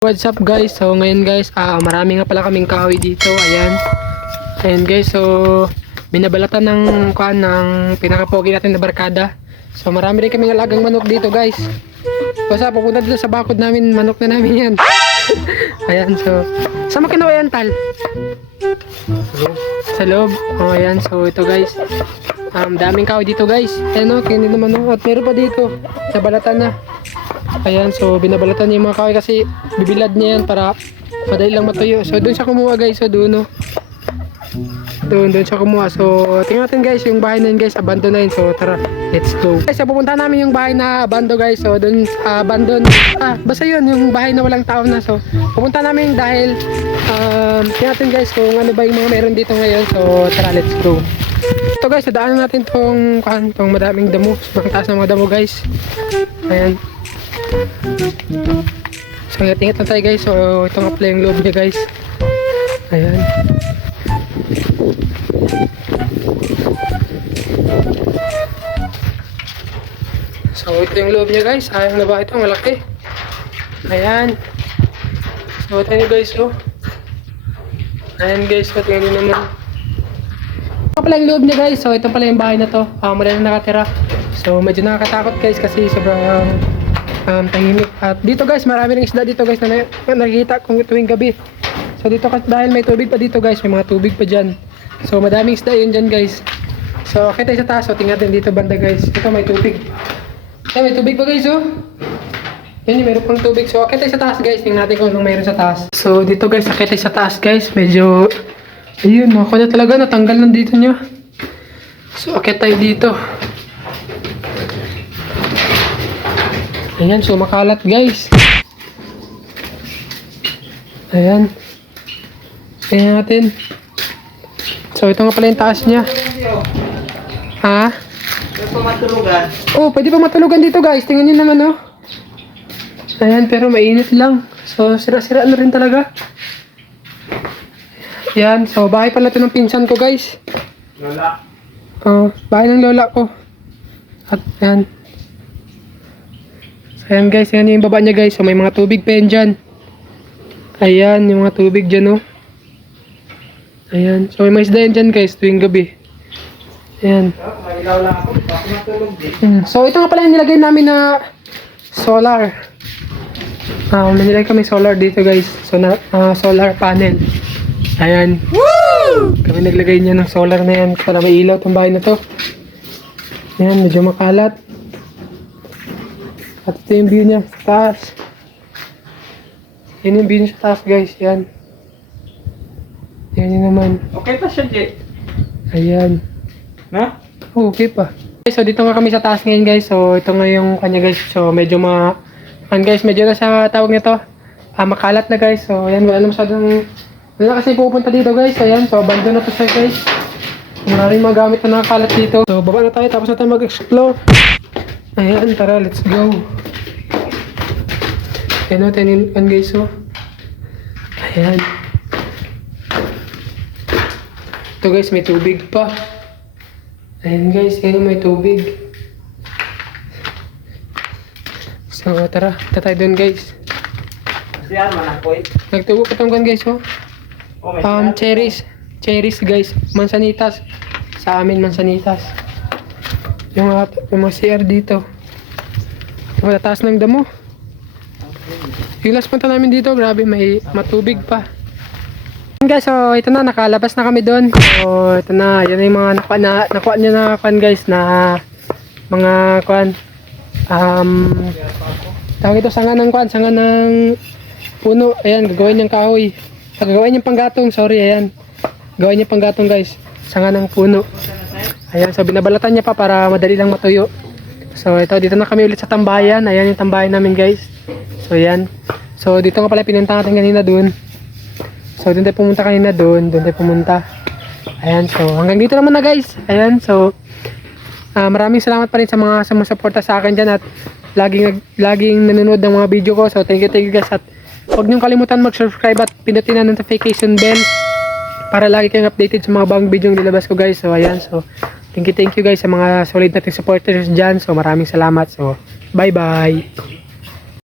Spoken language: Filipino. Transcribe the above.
What's up guys? So ngayon guys, marami nga pala kaming kahoy dito. Ayan. Ayan guys, so binabalatan ng pinakapogi natin na barkada. So marami rin kaming alagang manok dito guys. Basta pupunta dito sa bakod namin, manok na namin yan. Ayan, so sama ka na ba yan, Tal? Sa loob. Oh, ayan, so ito guys. Daming kahoy dito guys. Ayan o, kinin naman o. At meron pa dito. Nabalatan na. Ayan, so binabalatan niya yung mga kahoy kasi bibilad niya yan para madali lang matuyo. So doon siya kumuha guys, so doon o. Doon siya kumuha. So tingnan natin guys yung bahay na yun guys, abandon na yun. So tara, let's go. Guys, so pupunta namin yung bahay na abandon guys. So doon abandon. Basta yun, yung bahay na walang tao na. So pupunta namin dahil tingnan natin guys kung ano ba yung mga meron dito ngayon. So tara, let's go. Ito guys, daanan natin tong madaming damo. Sobrang taas ng mga damo guys. Ayan. So ingat lang tayo guys. So ito nga pala yung loob niya guys. Ayan. So ito yung loob niya guys. Sayang na ba ito? Malaki. Ayan. So ito nyo guys. So ayan guys. So tingnan nyo naman. Ito pala yung loob niya guys. So ito pala yung bahay na to. Mula na nakatira. So medyo nakakatakot guys kasi sobrang tahimik. At dito guys, marami ring isda dito guys na nakikita kung tuwing gabi. So dito kasi dahil may tubig pa dito guys, may mga tubig pa dyan. So madaming isda yun dyan guys. So akit tayo sa taas. So tingnan natin dito banda guys. Ito may tubig. Ito may tubig pa guys oh. Yan yung meron pang tubig. So akit tayo sa taas guys. Tingnan natin kung anong meron sa taas. So dito guys, akit tayo sa taas guys. Medyo ayun, ako na talaga natanggal lang dito nyo. So akit tayo dito. Ayan, so makalat guys. Ayan. Tingnan natin. So ito nga pala yung taas niya. Ha? Pwede pa matulugan? Oh, pwede pa matulugan dito guys. Tingnan nyo naman oh. Ayan, pero mainit lang. So sira-sira na rin talaga. Ayan, so bahay pala ito ng pinsan ko guys. Lola. Bahay ng lola ko. At ayan. Ayan guys, yan yung baba niya guys. So may mga tubig pa yan dyan. Ayan, yung mga tubig dyan oh. Ayan, so may mga isda yan dyan guys tuwing gabi. Ayan. Mailaw lang ako. Baka matulog din. So ito nga pala yung nilagay namin na solar. May nilagay kami solar dito guys. So solar panel. Ayan. Woo! Kami naglagay niya ng solar na yan para may ilaw itong bahay na to. Ayan, medyo makalat. At ito yung view niya sa taas. Yan yung view niya sa taas guys. Yan. Yan yun naman. Okay pa siya, Jay. Ayan. Na? Okay pa. So dito nga kami sa taas ngayon guys. So ito nga yung kanya guys. So medyo guys, medyo na sa tawag nito. Makalat na guys. So ayan, wala na kasi pupunta dito guys. So ayan, so abandon na to siya guys. Maraming mga gamit na nakakalat dito. So baba na tayo tapos na tayo mag-explore. Ayan, tara, let's go. Ayan o, tenin guys o. Ayan. Ito guys, may tubig pa. Ayan guys, ayan may tubig. So tara, ito tayo dun guys. Siyan, manakoy. Nagtubo pa tong guys o. Oh, may siyan. Cherries guys, mansanitas. Sa amin, mansanitas. Yung mga CR dito. Matataas ng damo. Yung last punta namin dito, grabe, may matubig pa. Guys, so ito na, nakalabas na kami doon. So ito na, yan yung mga nakuha niya na kuan guys, na mga kuan. Tawag ito, sanga ng kuan, sanga ng puno. Ayan, gagawin niyang kahoy. Gagawin niyang panggatong, sorry, ayan. Gawin niya panggatong guys, sanga ng puno. Ayan, so binabalatan niya pa para madali lang matuyo. So ito, dito na kami ulit sa tambayan. Ayan yung tambayan namin guys. So ayan. So dito nga pala pinunta natin kanina dun. So doon tayo pumunta kanina doon tayo pumunta. Ayan, so hanggang dito naman na guys. Ayan, so maraming salamat pa rin sa mga sumusuporta sa akin dyan at laging nanonood ng mga video ko. So thank you guys at huwag niyong kalimutan mag-subscribe at pindutin ang notification bell para lagi kayong updated sa mga bagong video yung nilabas ko guys. So ayan, so thank you guys sa mga solid nating supporters dyan. So maraming salamat. So bye bye.